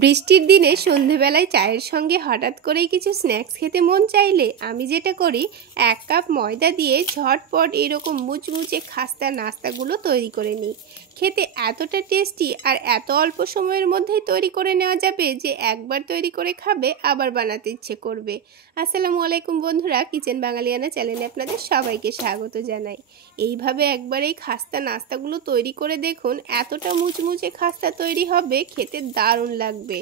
বৃষ্টির দিনে সন্ধেবেলায় চায়ের সঙ্গে হঠাৎ করেই কিছু স্ন্যাক্স খেতে মন চাইলে আমি যেটা করি, 1 কাপ ময়দা দিয়ে ঝটপট এরকম মুচমুচে খাস্তা নাস্তাগুলো তৈরি করে নিই। খেতে এতটা টেস্টি আর এত অল্প সময়ের মধ্যেই তৈরি করে নেওয়া যাবে যে একবার তৈরি করে খাবে আবার বানাতে ইচ্ছে করবে। আসসালামু আলাইকুম বন্ধুরা, কিচেন বাঙালিয়ানা চ্যানেলে আপনাদের সবাইকে স্বাগত জানাই। এইভাবে একবার এই খাস্তা নাস্তাগুলো তৈরি করে দেখুন, এতটা মুচমুচে খাস্তা তৈরি হবে, খেতে দারুণ লাগবে।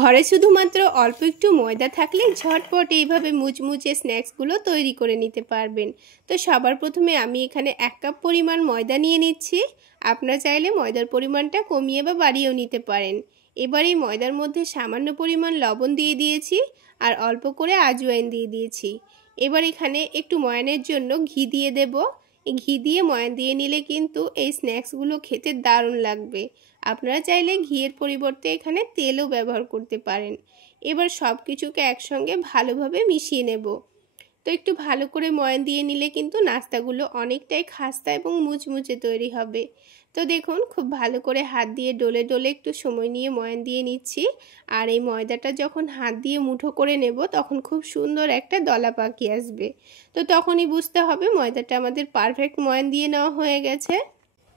ঘরে শুধুমাত্র অল্প একটু ময়দা থাকলে ঝটপট এইভাবে মুচমুচে স্ন্যাক্সগুলো তৈরি করে নিতে পারবেন। তো সবার প্রথমে আমি এখানে 1 কাপ পরিমাণ ময়দা নিয়ে নিচ্ছি। আপনারা চাইলে ময়দার পরিমাণটা কমিয়ে বা বাড়িয়েও নিতে পারেন। এবার এই ময়দার মধ্যে সামান্য পরিমাণ লবণ দিয়ে দিয়েছি আর অল্প করে আজওয়াইন দিয়ে দিয়েছি। এবার এখানে একটু ময়ানের জন্য ঘি দিয়ে দেব। ঘি দিয়ে ময়ান দিয়ে নিলে কিন্তু এই স্ন্যাক্সগুলো খেতে দারুণ লাগবে। আপনারা চাইলে ঘিয়ের পরিবর্তে এখানে তেলও ব্যবহার করতে পারেন। এবার সব কিছুকে একসঙ্গে ভালোভাবে মিশিয়ে নেব। তো একটু ভালো করে ময়ান দিয়ে নিলে কিন্তু নাস্তাগুলো অনেকটাই খাস্তা এবং মুচমুচে তৈরি হবে। তো দেখুন, খুব ভালো করে হাত দিয়ে ডলে ডলে একটু সময় নিয়ে ময়ান দিয়ে নিচ্ছি। আর এই ময়দাটা যখন হাত দিয়ে মুঠো করে নেব তখন খুব সুন্দর একটা দলা পাকি আসবে। তো তখনই বুঝতে হবে ময়দাটা আমাদের পারফেক্ট ময়ান দিয়ে নেওয়া হয়ে গেছে।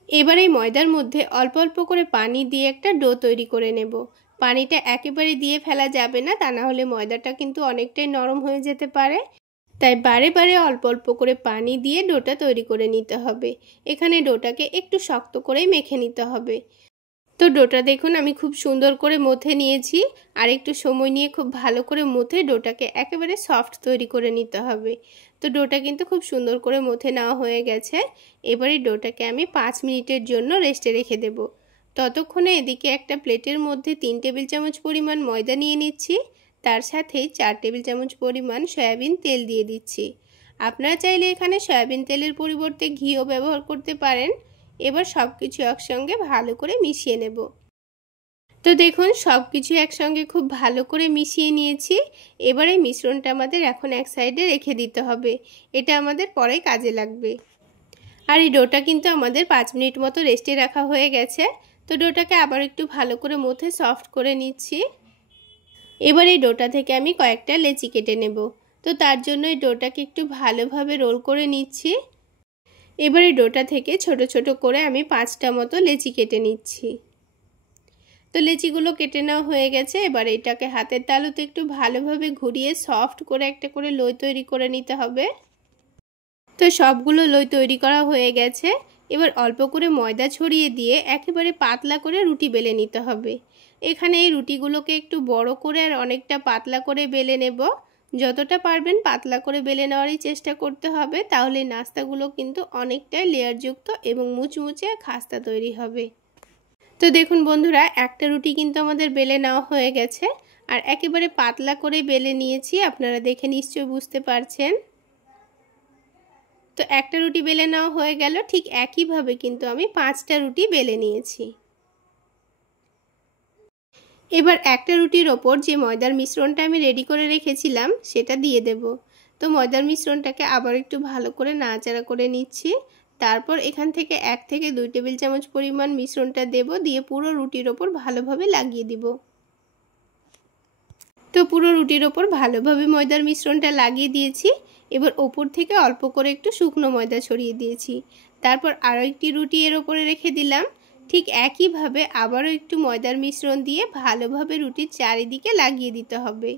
এবার এই ময়দার মধ্যে অল্প অল্প করে পানি দিয়ে একটা ডো তৈরি করে নেব। পানিটা একেবারে দিয়ে ফেলা যাবে না, তা না হলে ময়দাটা কিন্তু অনেকটাই নরম হয়ে যেতে পারে। তাই বারে বারে অল্প অল্প করে পানি দিয়ে ডোটা তৈরি করে নিতে হবে। এখানে ডোটাকে একটু শক্ত করেই মেখে নিতে হবে। তো ডোটা দেখুন আমি খুব সুন্দর করে মথে নিয়েছি। আর একটু সময় নিয়ে খুব ভালো করে মথে ডোটাকে একেবারে সফট তৈরি করে নিতে হবে। তো ডোটা কিন্তু খুব সুন্দর করে মথে নেওয়া হয়ে গেছে। এবারে ডোটাকে আমি 5 মিনিটের জন্য রেস্টে রেখে দেব। ততক্ষণে এদিকে একটা প্লেটের মধ্যে 3 টেবিল চামচ পরিমাণ ময়দা নিয়ে নিচ্ছি। তার সাথে 4 টেবিল চামচ পরিমাণ সয়াবিন তেল দিয়ে দিচ্ছি। আপনারা চাইলে এখানে সয়াবিন তেলের পরিবর্তে ঘিও ব্যবহার করতে পারেন। এবার সব কিছু একসঙ্গে ভালো করে মিশিয়ে নেব। তো দেখুন সব কিছু একসঙ্গে খুব ভালো করে মিশিয়ে নিয়েছি। এবার এই মিশ্রণটা আমাদের এখন এক সাইডে রেখে দিতে হবে। এটা আমাদের পরে কাজে লাগবে। আর এই ডোটা কিন্তু আমাদের 5 মিনিট মতো রেস্টে রাখা হয়ে গেছে। তো ডোটাকে আবার একটু ভালো করে মথে সফট করে নিচ্ছি। এবার এই ডোটা থেকে আমি কয়েকটা লেচি কেটে নেব। তো তার জন্য এই ডোটাকে একটু ভালোভাবে রোল করে নিচ্ছি। এবার এই ডোটা থেকে ছোট ছোট করে আমি 5টা মতো লেচি কেটে নিচ্ছি। তো লেচিগুলো কেটে নেওয়া হয়ে গেছে। এবার এটাকে হাতের তালুতে একটু ভালোভাবে ঘুরিয়ে সফট করে একটা করে লই তৈরি করে নিতে হবে। তো সবগুলো লই তৈরি করা হয়ে গেছে। এবার অল্প করে ময়দা ছড়িয়ে দিয়ে একেবারে পাতলা করে রুটি বেলে নিতে হবে। এখানে এই রুটিগুলোকে একটু বড় করে আর অনেকটা পাতলা করে বেলে নেব। যতটা পারবেন পাতলা করে বেলে নেওয়ারই চেষ্টা করতে হবে, তাহলে নাস্তাগুলো কিন্তু অনেকটাই লেয়ারযুক্ত এবং মুচমুচে খাস্তা তৈরি হবে। তো দেখুন বন্ধুরা, একটা রুটি কিন্তু আমাদের বেলে নেওয়া হয়ে গেছে। আর একেবারে পাতলা করে বেলে নিয়েছি, আপনারা দেখে নিশ্চয়ই বুঝতে পারছেন। তো একটা রুটি বেলে নেওয়া হয়ে গেল। ঠিক একইভাবে কিন্তু আমি 5টা রুটি বেলে নিয়েছি। এবার একটা রুটির ওপর যে ময়দার মিশ্রণটা আমি রেডি করে রেখেছিলাম সেটা দিয়ে দেব। তো ময়দার মিশ্রণটাকে আবার একটু ভালো করে নাড়াচাড়া করে নিচ্ছি। তারপর এখান থেকে 1 থেকে 2 টেবিল চামচ পরিমাণ মিশ্রণটা দেব, দিয়ে পুরো রুটির ওপর ভালোভাবে লাগিয়ে দিব। তো পুরো রুটির ওপর ভালোভাবে ময়দার মিশ্রণটা লাগিয়ে দিয়েছি। এবার ওপর থেকে অল্প করে একটু শুকনো ময়দা ছড়িয়ে দিয়েছি। তারপর আরও একটি রুটি এর ওপরে রেখে দিলাম। ঠিক একইভাবে আবারও একটু ময়দার মিশ্রণ দিয়ে ভালোভাবে রুটির চারিদিকে লাগিয়ে দিতে হবে।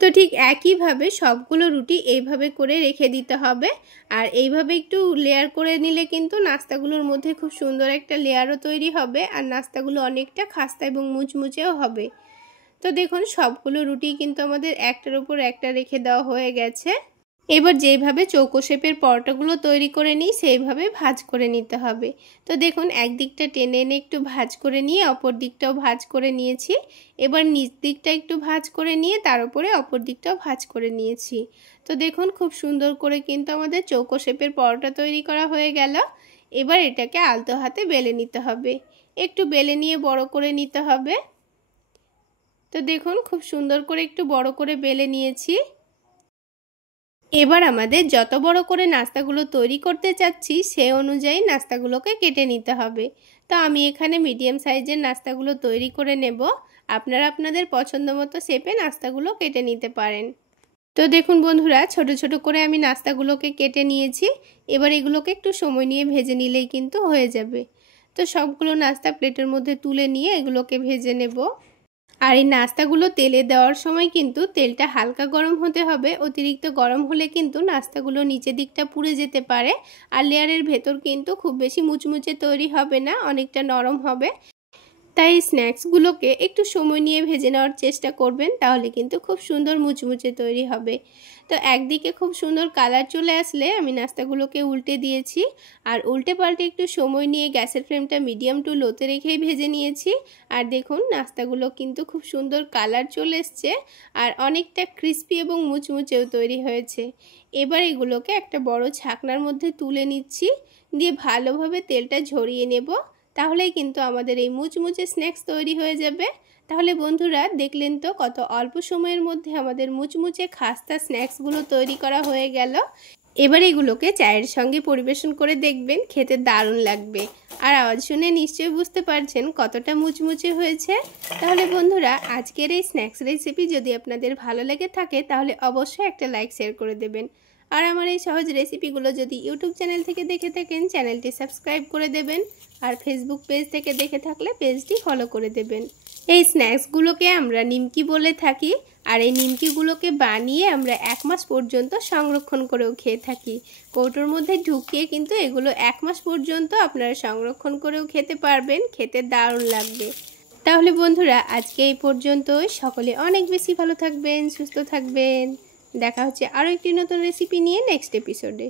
তো ঠিক একইভাবে সবগুলো রুটি এইভাবে করে রেখে দিতে হবে। আর এইভাবে একটু লেয়ার করে নিলে কিন্তু নাস্তাগুলোর মধ্যে খুব সুন্দর একটা লেয়ারও তৈরি হবে আর নাস্তাগুলো অনেকটা খাস্তা এবং মুচমুচেও হবে। তো দেখুন সবগুলো রুটি কিন্তু আমাদের একটার উপর একটা রেখে দেওয়া হয়ে গেছে। এবার যেইভাবে চৌকো শেপের পরোটাগুলো তৈরি করে নিই সেইভাবে ভাঁজ করে নিতে হবে। তো দেখুন একদিকটা টেনে এনে একটু ভাঁজ করে নিয়ে অপর দিকটাও ভাঁজ করে নিয়েছি। এবার নিচ দিকটা একটু ভাঁজ করে নিয়ে তার উপরে অপর দিকটাও ভাঁজ করে নিয়েছি। তো দেখুন খুব সুন্দর করে কিন্তু আমাদের চৌকো শেপের পরোটা তৈরি করা হয়ে গেল। এবার এটাকে আলতো হাতে বেলে নিতে হবে। একটু বেলে নিয়ে বড় করে নিতে হবে। তো দেখুন খুব সুন্দর করে একটু বড় করে বেলে নিয়েছি। এবার আমাদের যত বড় করে নাস্তাগুলো তৈরি করতে চাচ্ছি সে অনুযায়ী নাস্তাগুলোকে কেটে নিতে হবে। তো আমি এখানে মিডিয়াম সাইজের নাস্তাগুলো তৈরি করে নেব। আপনারা আপনাদের পছন্দ মতো শেপে নাস্তাগুলো কেটে নিতে পারেন। তো দেখুন বন্ধুরা, ছোট ছোট করে আমি নাস্তাগুলোকে কেটে নিয়েছি। এবার এগুলোকে একটু সময় নিয়ে ভেজে নিলেই কিন্তু হয়ে যাবে। তো সবগুলো নাস্তা প্লেটের মধ্যে তুলে নিয়ে এগুলোকে ভেজে নেব। আর এই নাস্তাগুলো তেলে দেওয়ার সময় কিন্তু তেলটা হালকা গরম হতে হবে। অতিরিক্ত গরম হলে কিন্তু নাস্তাগুলো নিচের দিকটা পুড়ে যেতে পারে, আর লেয়ারের ভেতর কিন্তু খুব বেশি মুচমুচে তৈরি হবে না, অনেকটা নরম হবে। তাই স্ন্যাক্সগুলোকে একটু সময় নিয়ে ভেজে নেওয়ার চেষ্টা করবেন, তাহলে কিন্তু খুব সুন্দর মুচমুচে তৈরি হবে। তো একদিকে খুব সুন্দর কালার চলে আসলে আমি নাস্তাগুলোকে উল্টে দিয়েছি, আর উল্টে পাল্টে একটু সময় নিয়ে গ্যাসের ফ্লেমটা মিডিয়াম টু লোতে রেখেই ভেজে নিয়েছি। আর দেখুন নাস্তাগুলো কিন্তু খুব সুন্দর কালার চলে এসছে, আর অনেকটা ক্রিস্পি এবং মুচমুচেও তৈরি হয়েছে। এবার এগুলোকে একটা বড় ছাকনার মধ্যে তুলে নিচ্ছি, দিয়ে ভালোভাবে তেলটা ঝরিয়ে নেব। তাহলেই কিন্তু আমাদের এই মুচমুচে স্ন্যাক্স তৈরি হয়ে যাবে। তাহলে বন্ধুরা দেখলেন তো কত অল্প সময়ের মধ্যে আমাদের মুচমুচে খাস্তা স্ন্যাক্সগুলো তৈরি করা হয়ে গেল। এবার এগুলোকে চায়ের সঙ্গে পরিবেশন করে দেখবেন, খেতে দারুণ লাগবে। আর আওয়াজ শুনে নিশ্চয়ই বুঝতে পারছেন কতটা মুচমুচে হয়েছে। তাহলে বন্ধুরা আজকের এই স্ন্যাক্স রেসিপি যদি আপনাদের ভালো লেগে থাকে তাহলে অবশ্যই একটা লাইক শেয়ার করে দেবেন। আর আমার এই সহজ রেসিপিগুলো যদি ইউটিউব চ্যানেল থেকে দেখে থাকেন চ্যানেলটি সাবস্ক্রাইব করে দেবেন, আর ফেসবুক পেজ থেকে দেখে থাকলে পেজটি ফলো করে দেবেন। এই স্ন্যাক্সগুলোকে আমরা নিমকি বলে থাকি, আর এই নিমকিগুলোকে বানিয়ে আমরা 1 মাস পর্যন্ত সংরক্ষণ করেও খেয়ে থাকি। কৌটোর মধ্যে ঢুকিয়ে কিন্তু এগুলো 1 মাস পর্যন্ত আপনারা সংরক্ষণ করেও খেতে পারবেন, খেতে দারুণ লাগবে। তাহলে বন্ধুরা আজকে এই পর্যন্তই। সকলে অনেক বেশি ভালো থাকবেন, সুস্থ থাকবেন। দেখা হচ্ছে আরও একটি নতুন রেসিপি নিয়ে নেক্সট এপিসোডে।